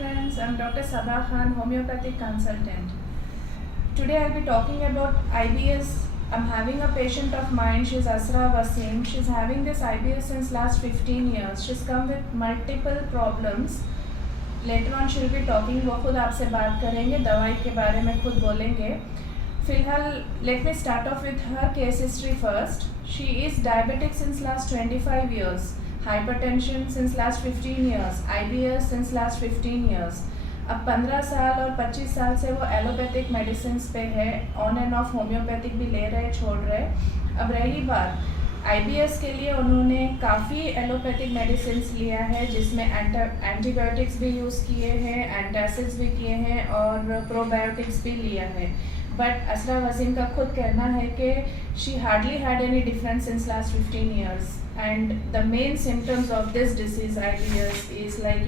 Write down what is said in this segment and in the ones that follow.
friends, I'm Dr. Sabah Khan, homeopathic consultant. Today I'll be talking about IBS. I'm having a patient of mine, she's Asra Wasim. She's having this IBS since last 15 years. She's come with multiple problems. Later on she'll be talking, वो खुद आपसे बात करेंगे, दवाई के बारे में खुद बोलेंगे. फिलहाल let me start off with her case history first. She is diabetic since last 25 years. Hypertension since last 15 years, IBS since last 15 years. अब 15 साल और 25 साल से वो एलोपैथिक मेडिसिन पे है, ऑन एंड ऑफ होम्योपैथिक भी ले रहे छोड़ रहे. अब रही बात IBS के लिए, उन्होंने काफ़ी एलोपैथिक मेडिसिन लिया है जिसमें एंटीबायोटिक्स भी यूज़ किए हैं, एंटासिड्स भी किए हैं और प्रोबायोटिक्स भी लिया है. बट असरा वसीम का खुद कहना है कि she hardly had any difference since last 15 years. And the main symptoms of this disease IBS is like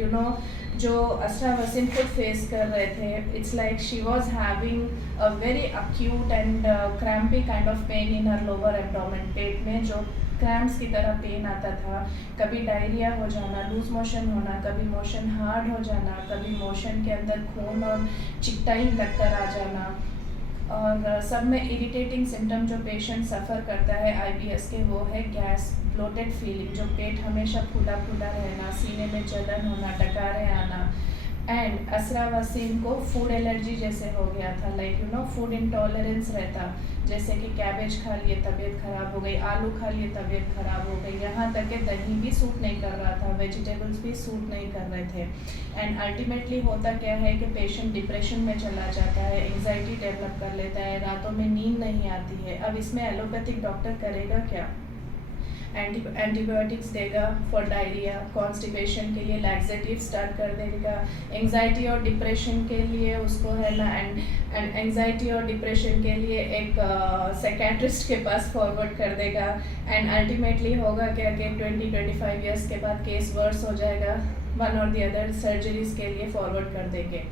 जो असरा वसीम खुद फेस कर रहे थे, it's like she was having a very acute and crampy kind of pain in her lower abdomen. पेट में जो cramps की तरह pen आता था, कभी डायरिया हो जाना, लूज मोशन होना, कभी मोशन हार्ड हो जाना, कभी मोशन के अंदर खून और चिकटाई लगकर आ जाना. और सब में इरिटेटिंग सिम्टम जो पेशेंट सफ़र करता है IBS के, वो है गैस, ब्लोटेड फीलिंग, जो पेट हमेशा फूला फूला रहना, सीने में जलन होना, डकारें आना. एंड असरा वसीम को फूड एलर्जी जैसे हो गया था, लाइक फूड इंटॉलरेंस रहता, जैसे कि कैबेज खा लिए तबीयत ख़राब हो गई, आलू खा लिए तबीयत ख़राब हो गई, यहाँ तक कि दही भी सूट नहीं कर रहा था, वेजिटेबल्स भी सूट नहीं कर रहे थे. एंड अल्टीमेटली होता क्या है कि पेशेंट डिप्रेशन में चला जाता है, एंग्जाइटी डेवलप कर लेता है, रातों में नींद नहीं आती है. अब इसमें एलोपैथिक डॉक्टर करेगा क्या? एंटीबायोटिक्स देगा फॉर डायरिया, कॉन्स्टिपेशन के लिए लैक्सेटिव स्टार्ट कर देगा, एंग्जाइटी और डिप्रेशन के लिए उसको है ना, एंड एंग्जाइटी और डिप्रेशन के लिए एक साइकियाट्रिस्ट के पास फॉरवर्ड कर देगा. एंड अल्टीमेटली होगा क्या कि 20-25 ईयर्स के बाद केस वर्स हो जाएगा, वन और दी अदर सर्जरीज के लिए फॉरवर्ड कर देंगे.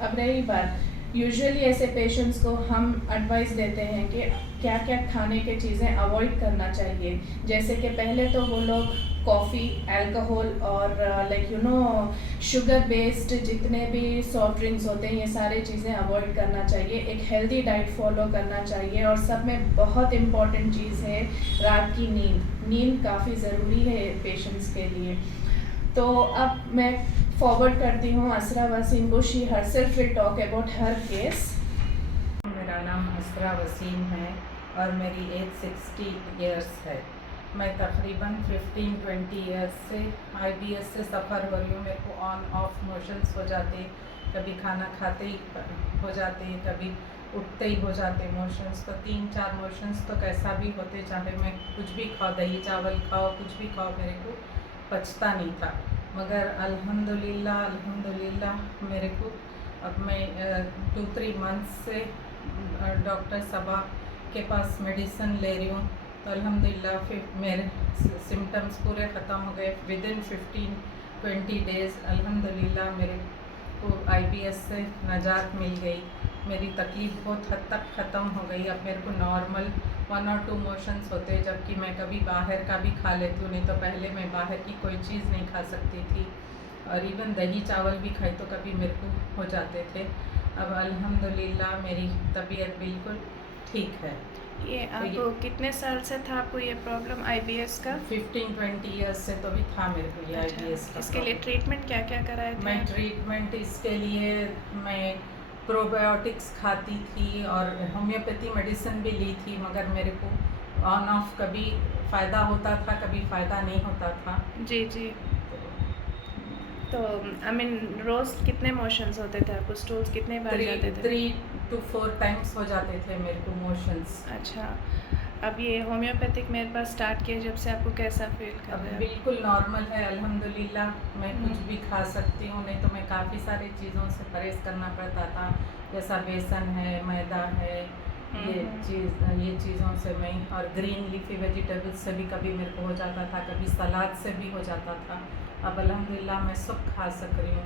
अब रही बात, यूजुअली ऐसे पेशेंट्स को हम एडवाइस देते हैं कि क्या क्या खाने के चीज़ें अवॉइड करना चाहिए. जैसे कि पहले तो वो लोग कॉफ़ी, अल्कोहल और शुगर बेस्ड जितने भी सॉफ्ट ड्रिंक्स होते हैं, ये सारी चीज़ें अवॉइड करना चाहिए. एक हेल्दी डाइट फॉलो करना चाहिए. और सब में बहुत इम्पॉर्टेंट चीज़ है रात की नींद. नींद काफ़ी ज़रूरी है पेशेंट्स के लिए. तो अब मैं फॉरवर्ड करती हूँ असरा वसीम को. She herself will talk about her case. मेरा नाम असरा वसीम है और मेरी एज 60 इयर्स है. मैं तकरीबन 15-20 इयर्स से IBS से सफ़र हो रही हूँ. मेरे को ऑन ऑफ मोशंस हो जाते, कभी खाना खाते ही हो जाते, कभी उठते ही हो जाते मोशंस. तो 3-4 मोशंस तो कैसा भी होते, चाहे मैं कुछ भी खाओ, दही चावल खाओ, कुछ भी खाओ, मेरे को पचता नहीं था. मगर अल्हम्दुलिल्लाह मेरे को अब मैं 2-3 मंथ्स से डॉक्टर सबा के पास मेडिसिन ले रही हूँ. तो अल्हम्दुलिल्लाह फिर मेरे सिम्टम्स पूरे ख़त्म हो गए. विदिन 15-20 डेज़ अल्हम्दुलिल्लाह मेरे को IBS से नजात मिल गई. मेरी तकलीफ़ बहुत हद तक ख़त्म हो गई. अब मेरे को नॉर्मल 1 और 2 मोशंस होते हैं, जबकि मैं कभी बाहर का भी खा लेती हूँ. नहीं तो पहले मैं बाहर की कोई चीज़ नहीं खा सकती थी, और इवन दही चावल भी खाई तो कभी मेरे को हो जाते थे. अब अल्हम्दुलिल्लाह मेरी तबीयत बिल्कुल ठीक है. ये आपको कितने साल से था आपको ये प्रॉब्लम IBS का? 15-20 इयर्स से तो भी था मेरे को ये IBS का. इसके लिए ट्रीटमेंट क्या क्या कराए थे? मैं ट्रीटमेंट इसके लिए मैं प्रोबायोटिक्स खाती थी और होम्योपैथी मेडिसिन भी ली थी, मगर मेरे को ऑन ऑफ कभी फ़ायदा होता था, कभी फ़ायदा नहीं होता था. जी जी. तो रोज़ कितने मोशंस होते थे आपको? स्टूल्स कितने बार जाते थे? 3 to 4 टाइम्स हो जाते थे मेरे को मोशंस. अच्छा. अब ये होम्योपैथिक मेरे पास स्टार्ट किया जब से, आपको कैसा फील कर अब रहा है? बिल्कुल नॉर्मल है अल्हम्दुलिल्लाह. मैं कुछ भी खा सकती हूँ, नहीं तो मैं काफ़ी सारी चीज़ों से परहेज़ करना पड़ता था, जैसा बेसन है, मैदा है, ये चीज़ों से मैं, और ग्रीन लीफी वेजिटेबल्स से भी कभी मेरे को हो जाता था, कभी सलाद से भी हो जाता था. अब अल्हम्दुलिल्लाह मैं सब खा सक रही हूँ.